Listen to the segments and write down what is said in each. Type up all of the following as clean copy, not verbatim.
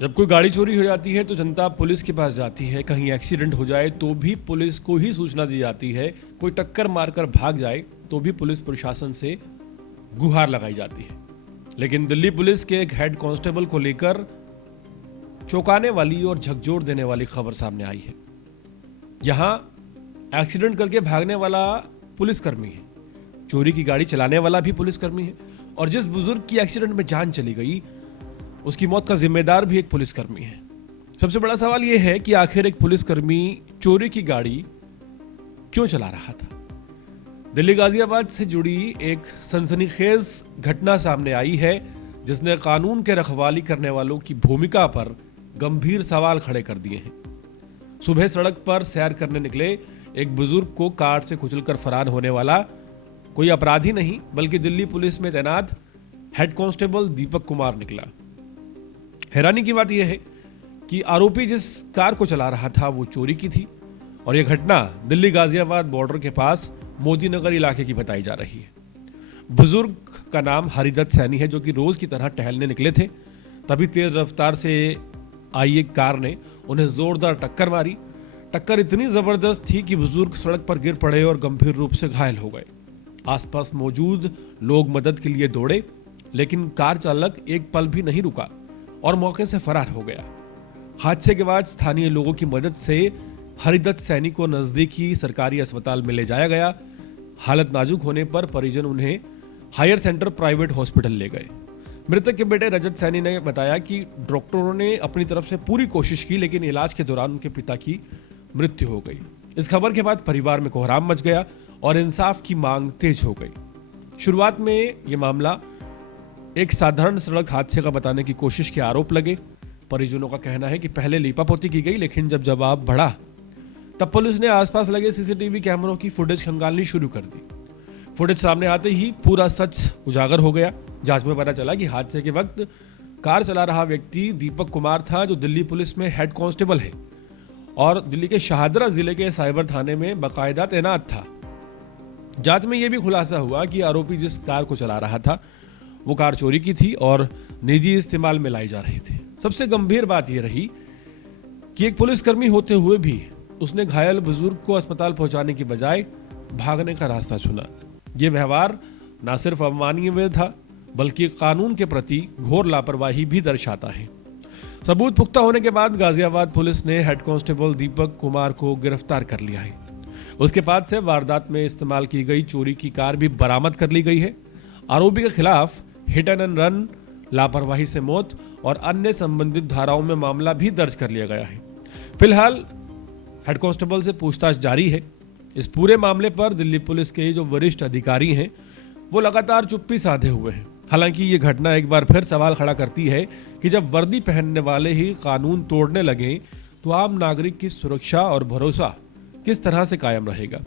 जब कोई गाड़ी चोरी हो जाती है तो जनता पुलिस के पास जाती है। कहीं एक्सीडेंट हो जाए तो भी पुलिस को ही सूचना दी जाती है। कोई टक्कर मारकर भाग जाए तो भी पुलिस प्रशासन से गुहार लगाई जाती है। लेकिन दिल्ली पुलिस के एक हेड कांस्टेबल को लेकर चौंकाने वाली और झकझोर देने वाली खबर सामने आई है। यहां एक्सीडेंट करके भागने वाला पुलिसकर्मी है, चोरी की गाड़ी चलाने वाला भी पुलिसकर्मी है, और जिस बुजुर्ग की एक्सीडेंट में जान चली गई उसकी मौत का जिम्मेदार भी एक पुलिसकर्मी है। सबसे बड़ा सवाल यह है कि आखिर एक पुलिसकर्मी चोरी की गाड़ी क्यों चला रहा था। दिल्ली गाजियाबाद से जुड़ी एक सनसनीखेज घटना सामने आई है जिसने कानून के रखवाली करने वालों की भूमिका पर गंभीर सवाल खड़े कर दिए हैं। सुबह सड़क पर सैर करने निकले एक बुजुर्ग को कार से कुचलकर फरार होने वाला कोई अपराधी नहीं बल्कि दिल्ली पुलिस में तैनात हेड कांस्टेबल दीपक कुमार निकला। हैरानी की बात यह है कि आरोपी जिस कार को चला रहा था वो चोरी की थी, और यह घटना दिल्ली गाजियाबाद बॉर्डर के पास मोदी नगर इलाके की बताई जा रही है। बुजुर्ग का नाम हरिदत्त सैनी है, जो कि रोज की तरह टहलने निकले थे। तभी तेज रफ्तार से आई एक कार ने उन्हें जोरदार टक्कर मारी। टक्कर इतनी जबरदस्त थी कि बुजुर्ग सड़क पर गिर पड़े और गंभीर रूप से घायल हो गए। आसपास मौजूद लोग मदद के लिए दौड़े, लेकिन कार चालक एक पल भी नहीं रुका और मौके से फरार हो गया। हादसे के बाद स्थानीय लोगों की मदद से हरिदत्त सैनी को नजदीकी सरकारी अस्पताल में ले जाया गया। हालत नाजुक होने पर परिजन उन्हें हायर सेंटर प्राइवेट हॉस्पिटल ले गए। मृतक के बेटे रजत सैनी ने बताया कि डॉक्टरों ने अपनी तरफ से पूरी कोशिश की, लेकिन इलाज के दौरान उनके पिता की मृत्यु हो गई। इस खबर के बाद परिवार में कोहराम मच गया और इंसाफ की मांग तेज हो गई। शुरुआत में यह मामला एक साधारण सड़क हादसे का बताने की कोशिश के आरोप लगे। परिजनों का कहना है कि पहले लीपापोती की गई, लेकिन जब जवाब बढ़ा तब पुलिस ने आसपास लगे सीसीटीवी कैमरों की फुटेज खंगालनी शुरू कर दी। फुटेज सामने आते ही पूरा सच उजागर हो गया। जांच में पता चला कि हादसे के वक्त कार चला रहा व्यक्ति दीपक कुमार था, जो दिल्ली पुलिस में हेड कांस्टेबल है और दिल्ली के शाहदरा जिले के साइबर थाने में बाकायदा तैनात था। जांच में यह भी खुलासा हुआ कि आरोपी जिस कार को चला रहा था वो कार चोरी की थी और निजी इस्तेमाल में लाई जा रही थी। सबसे गंभीर बात यह रही कि एक पुलिसकर्मी होते हुए भी उसने घायल बुजुर्ग को अस्पताल पहुंचाने की बजाय भागने का रास्ता चुना। यह व्यवहार न सिर्फ अवमाननीय था बल्कि कानून के प्रति घोर लापरवाही भी दर्शाता है। सबूत पुख्ता होने के बाद गाजियाबाद पुलिस ने हेड कांस्टेबल दीपक कुमार को गिरफ्तार कर लिया है। उसके पास से वारदात में इस्तेमाल की गई चोरी की कार भी बरामद कर ली गई है। आरोपी के खिलाफ हिट एंड रन, लापरवाही से मौत और अन्य संबंधित धाराओं में मामला भी दर्ज कर लिया गया है। फिलहाल हेड कांस्टेबल से पूछताछ जारी है। इस पूरे मामले पर दिल्ली पुलिस के जो वरिष्ठ अधिकारी हैं वो लगातार चुप्पी साधे हुए हैं। हालांकि ये घटना एक बार फिर सवाल खड़ा करती है कि जब वर्दी पहनने वाले ही कानून तोड़ने लगे तो आम नागरिक की सुरक्षा और भरोसा किस तरह से कायम रहेगा।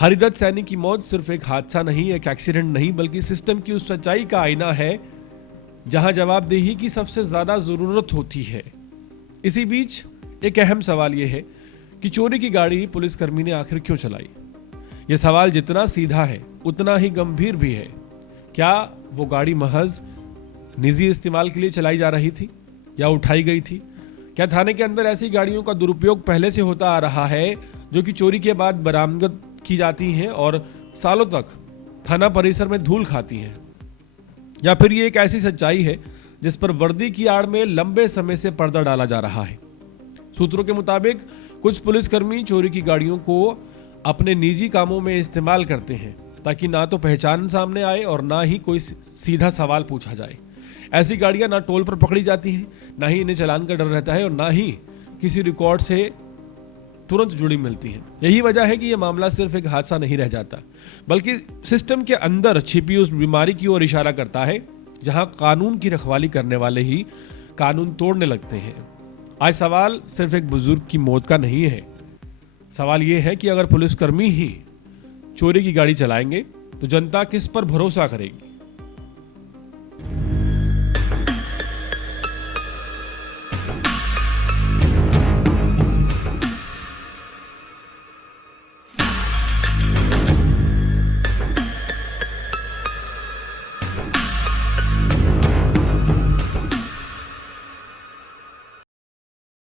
हरिदत्त सैनी की मौत सिर्फ एक हादसा नहीं, एक एक्सीडेंट नहीं, बल्कि सिस्टम की उस सच्चाई का आईना है जहां जवाबदेही की सबसे ज्यादा जरूरत होती है। इसी बीच एक अहम सवाल यह है कि चोरी की गाड़ी पुलिसकर्मी ने आखिर क्यों चलाई। यह सवाल जितना सीधा है उतना ही गंभीर भी है। क्या वो गाड़ी महज निजी इस्तेमाल के लिए चलाई जा रही थी या उठाई गई थी? क्या थाने के अंदर ऐसी गाड़ियों का दुरुपयोग पहले से होता आ रहा है जो कि चोरी के बाद बरामद की जाती हैं और सालों तक थाना परिसर में धूल खाती हैं? या फिर ये एक ऐसी सच्चाई है जिस पर वर्दी की आड़ में लंबे समय से पर्दा डाला जा रहा है? सूत्रों के मुताबिक कुछ पुलिसकर्मी चोरी की गाड़ियों को अपने निजी कामों में इस्तेमाल करते हैं ताकि ना तो पहचान सामने आए और ना ही कोई सीधा सवाल पूछा जाए। ऐसी गाड़ियां ना टोल पर पकड़ी जाती हैं, ना ही इन्हें चालान का डर रहता है और ना ही किसी रिकॉर्ड से तुरंत जुड़ी मिलती है। यही वजह है कि यह मामला सिर्फ एक हादसा नहीं रह जाता बल्कि सिस्टम के अंदर छिपी उस बीमारी की ओर इशारा करता है जहां कानून की रखवाली करने वाले ही कानून तोड़ने लगते हैं। आज सवाल सिर्फ एक बुजुर्ग की मौत का नहीं है। सवाल यह है कि अगर पुलिसकर्मी ही चोरी की गाड़ी चलाएंगे तो जनता किस पर भरोसा करेगी।